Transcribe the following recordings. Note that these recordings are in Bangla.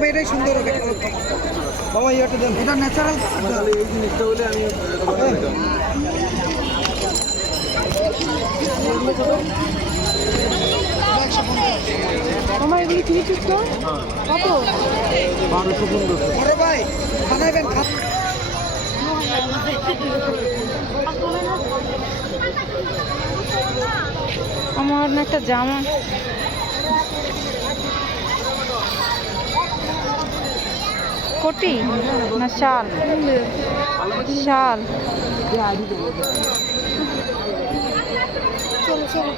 তবে এটাই সুন্দর হবে বাবা এটা দেন এটা ন্যাচারাল এই জিনিসটা হলে আমি আমার এগুলি কিনেছিস তো কত 1215 ভাই বানাবেন আমার না একটা জামা কোটি না শাল শাল চলো চলো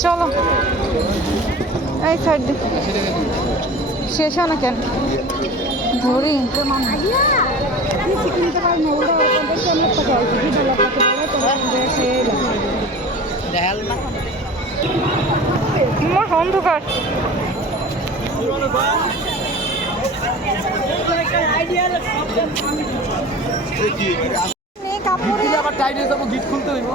চলো এই সাইড শেষ হয় না কেন ধরি আমার অন্ধকার আবার টাইট হয়ে যাবো গিট খুলতে হইব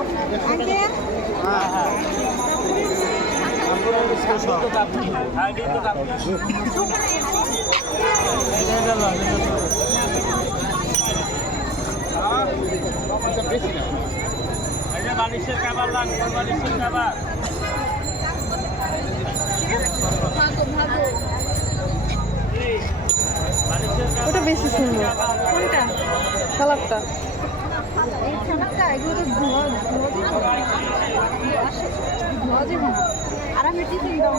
বালিশের খাবার লাগবে বালিশের খাবার ওটা বেশি সুন্দর কোনটা কালারটা এই ছানাটা এগুলো তো ধোয়া যাবে না আর আমি টিফিন দাম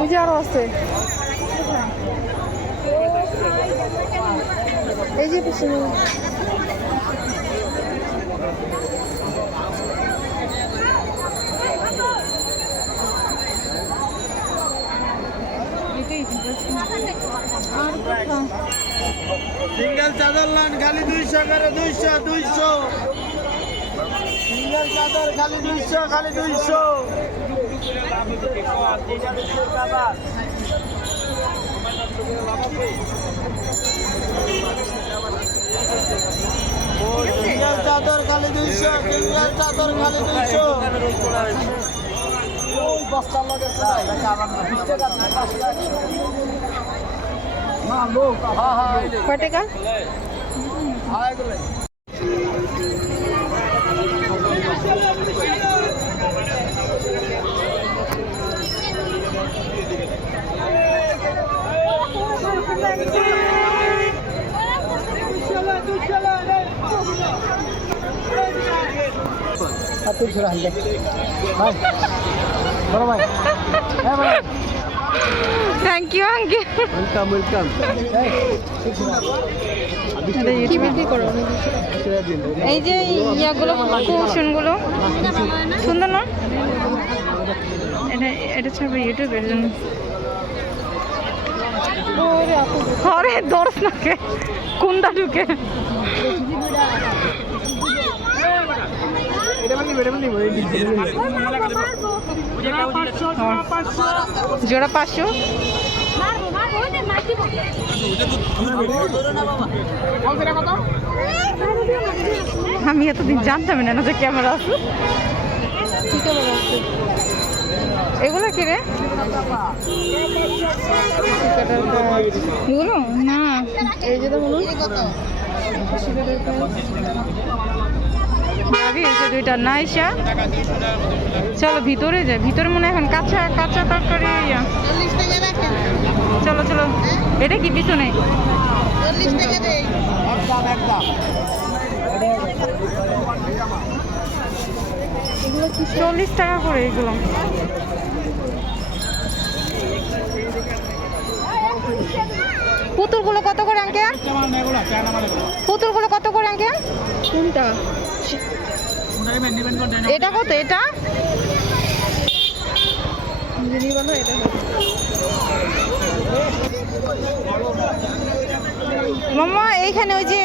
ওই যে আরো আছে এই যে পিছনে সিঙ্গেল চাদর লান খালি 200 করে 200 200 সিঙ্গেল চাদর খালি 200 খালি 200 সিঙ্গেল চাদর খালি 200 সিঙ্গেল চাদর খালি 200 ওই বস্তার লাগে আবার না 20 টাকা না 5 টাকা না লোক হ্যাঁ কয় টাকা হ্যাঁ এগুলো thank you uncle welcome welcome কি বিক্রি করো এই যে ইয়াগুলো কুশনগুলো সুন্দর না এটা এটা ছাড়বে ইউটিউবের জন্য ঘরে দর্শ নাকে কোনটা ঢুকে জোড়া 500 আমি এতদিন জানতাম না যে ক্যামেরা আছে কি ক্যামেরা আছে এগুলো কি রে এগুলো না এই যে তো বলুন ভাবি এসে দুইটা না এসা চলো ভিতরে যাই ভিতরে মনে হয় এখন কাঁচা কাঁচা তরকারি চলো চলো এটা কি পিছনে 40 টাকা করে এগুলো পুতুলগুলো কত করে আঙ্কেল পুতুলগুলো কত করে আঙ্কেল কোনটা এটা কত এটা এটা মামা এইখানে ওই যে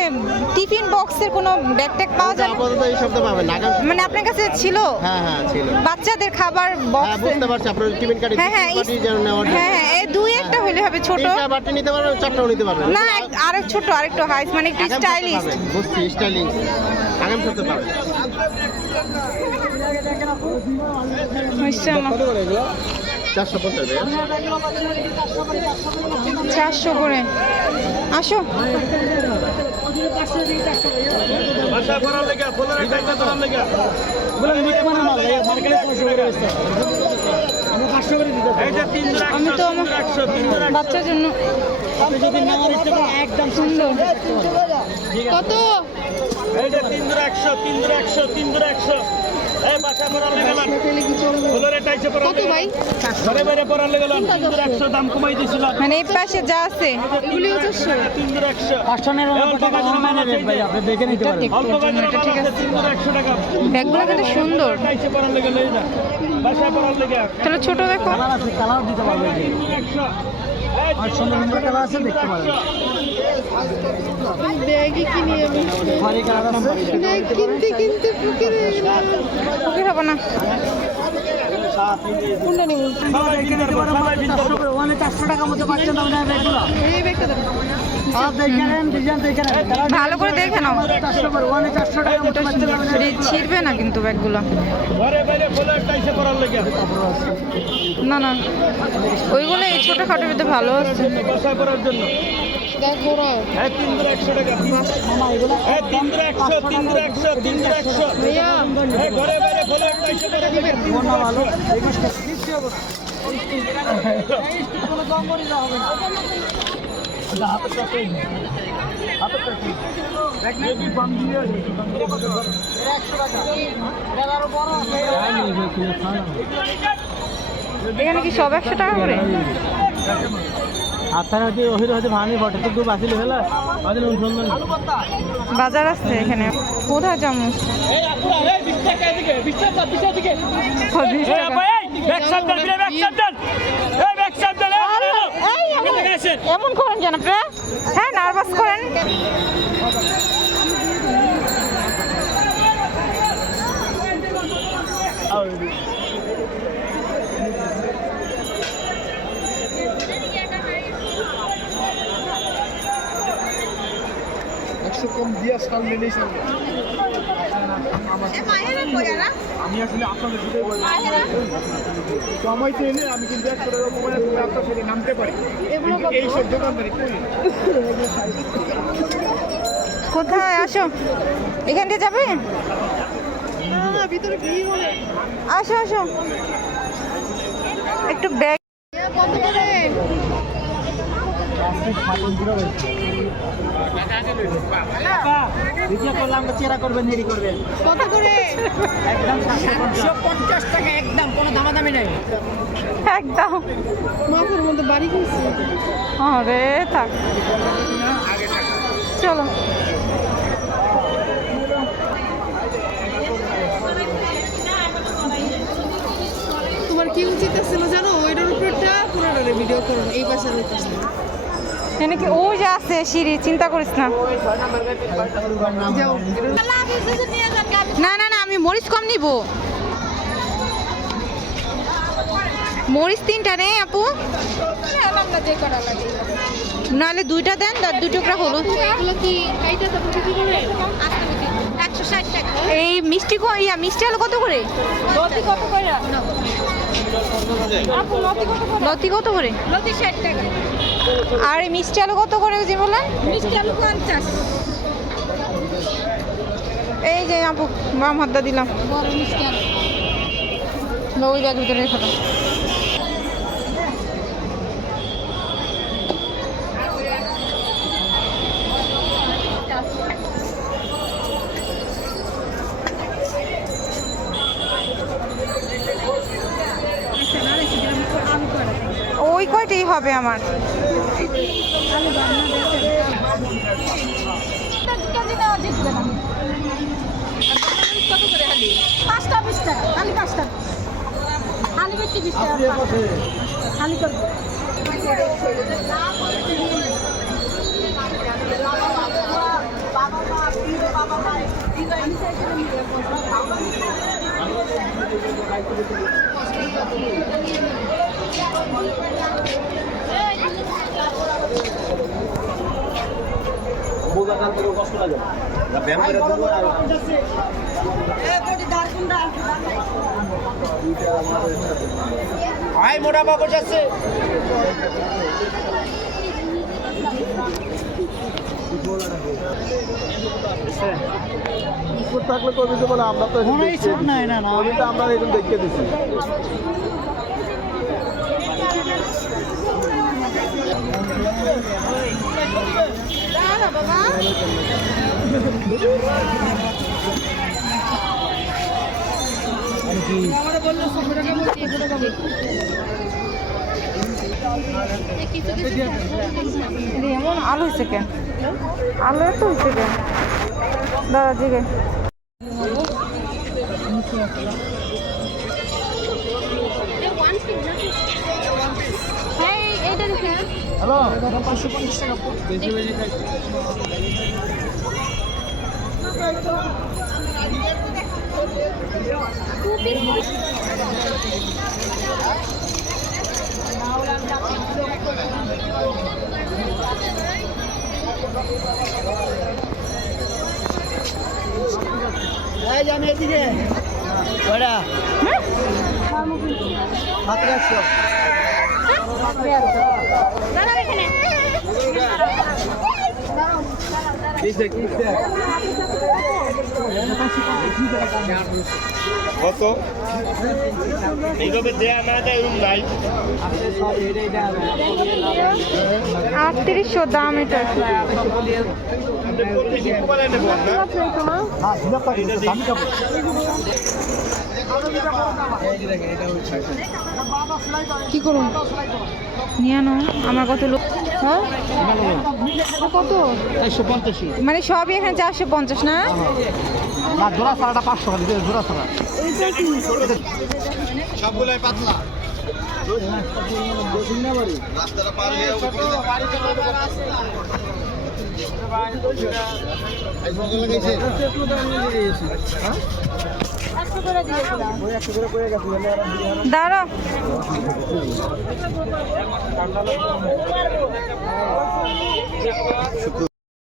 টিফিন বক্সের কোনো ব্যাগ ট্যাগ পাওয়া যায় না? আপাতত এই সপ্তাহে পাবেন না আগামী মানে আপনার কাছে ছিল হ্যাঁ হ্যাঁ ছিল বাচ্চাদের খাবার হ্যাঁ বক্স? বুঝতে পারছি আপনার টিফিন কার্ডে হ্যাঁ হ্যাঁ বাটি যেন নেওয়ার জন্য। হ্যাঁ এই দুই একটা হলে হবে ছোট। তিনটা বাটি নিতে পারবেন চারটাও নিতে পারবেন না আরেক ছোট আরেকটু হাইস মানে একটু আগামী সপ্তাহে স্টাইলিশ। পাবেন, বুঝছি স্টাইলিশ আগামী সপ্তাহে পাবেন। মাশাআল্লাহ 450 টাকা 400 করে। আসো আমি তো আমার বাচ্চার জন্য একদম সুন্দর। কত? কত ভাই? মানে এই পাশে যা আছে এগুলিও 400। ঠিক আছে ব্যাগগুলো কিন্তু সুন্দর। তাহলে ছোট দেখো ব্যাগই কিনি আমি ব্যাগ কিনতে কিনতে পুকুর হবে না। কোনটা নেব? এই ব্যাগটা দেখো ভালো করে দেখে নাও ছিড়বে না কিন্তু ব্যাগগুলো। না না ওইগুলো এই ছোটখাটোর ভিতরে ভালো আছে। এখানে কি সব 100 টাকা করে? বাজার আছে এখানে কোথায় যাবো? এমন করেন কেন আপনারা? হ্যাঁ নার্ভাস করেন। কম দিয়া সাল নিলেই সামনে আমি আসলে আপনাদের ভিডিও বলি সময় তো এলে আমি কিন্তু 100 টাকা কমায় আপনার সাথে নামতে পারি এই সব দোকানদারি করি। কোথায় আসো এখান দিয়ে যাবে? ভিতরে ভিড় হলে আসো আসো একটু ব্যাগ কত করে? কত করে? একদম মাথার মধ্যে বাড়ি করছে। আরে থাক চলো তোমার কি উচিত ছিল জানো? ওইটার উপরটা পুরোটা ভিডিও করো এই পাশে লইতেছে এখানে কি ও যে আছে সিঁড়ি চিন্তা করিস না। যাও না না না আমি মরিচ কম নিব। মরিচ 3টা নেই আপু? নাহলে 2টা দেন 2 টুকরা হলুদ। এই মিষ্টি মিষ্টি আলু কত করে? লতি কত করে? আর এই মিষ্টি আলু কত করে যে বললেন? মিষ্টি আলু 50। এই যে আপু বাম হাতটা দিলাম বড় মিষ্টি আলু ওই ব্যাগের ভিতরে রেখে দাও। ওই কয়টাই হবে আমার। কত করে হালি? 5টা 20 টাকা খালি 5টা খালি বেশি 20 টাকা খালি করবো আয় মোটা বাবুর আছে থাকলে কবি তো বলে আমরা তো কবিতা আমরা এরকম দেখে দিচ্ছি এমন আলু হয়েছে কেন আলু এত হয়েছে কেন দাদা জিগে হ্যাঁ এইটা দেখুন হ্যালো 550 টাকা বেশি বেশি খাই এই জানি এদিকে বড়া মাত্র 100 দাঁড়াও এখানে কিসে কত এইভাবে দেয়া না দেয় রুম নাই 3800 দাম এটা কি করুন নিয়ে আনো আমার কত লোক হ্যাঁ কত 150 মানে সবই এখানে 450 না না জোড়া ছাড়াটা 500 টাকা দিতে জোড়া ছাড়া সবগুলাই পাতলা রাস্তাটা পার হয়ে দাঁড়া